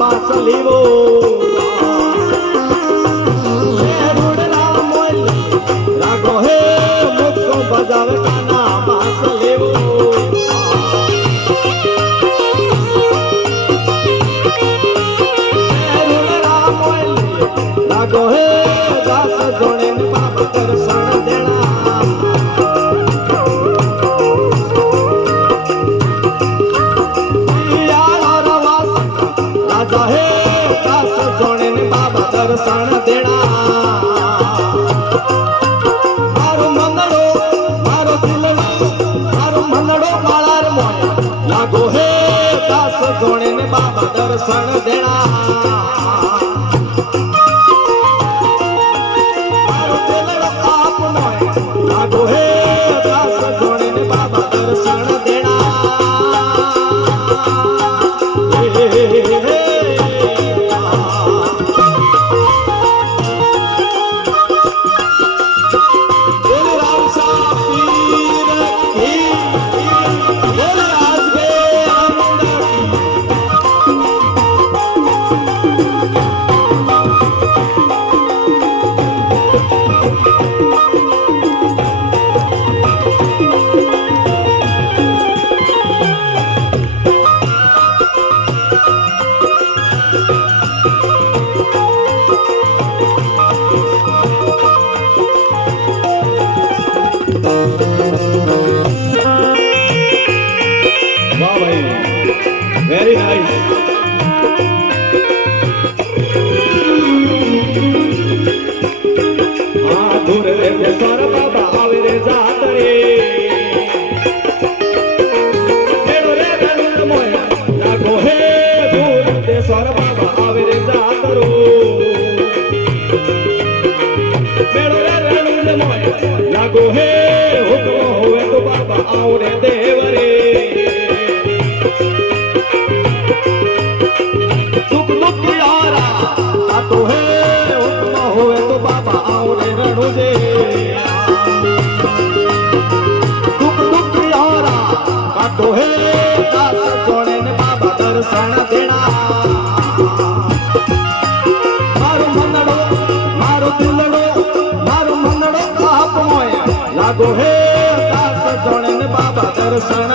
પાસ લેવો રૂડલા મોલી લાગો હે મુખો બજાવે કાના પાસ લેવો રૂડલા મોલી લાગો હે દાસ જોડે બાબા દર્શન દેણા દર્શન દેણા મારો મનડો મારો દિલડો મારો મનડો માળાર મોયા લાગો હે દાસ જોણે ને બાબા દર્શન દેણા મારો દિલડો આપ મોયા લાગો હે દાસ જોણે ને બાબા દર્શન દેણા Very nice. दूर रे स्वर बाबा आवे रे जात रे मेरो रे रंग मोया लागो हे दूर रे स्वर बाबा आवे रे जात रो मेरो रे रंग मोया लागो हे हुक्म होवे तो बाबा आओ रे देव रे तो है हुक्म होवे तो बाबा आओ रे रणु दे दुख दुख यारा काटो है दास जोड़े ने बाबा दर्शन देना मारो मनड़ो मारो दिलड़ो मारो मनड़ो आप मोया लागो है दास जोड़े ने बाबा दर्शन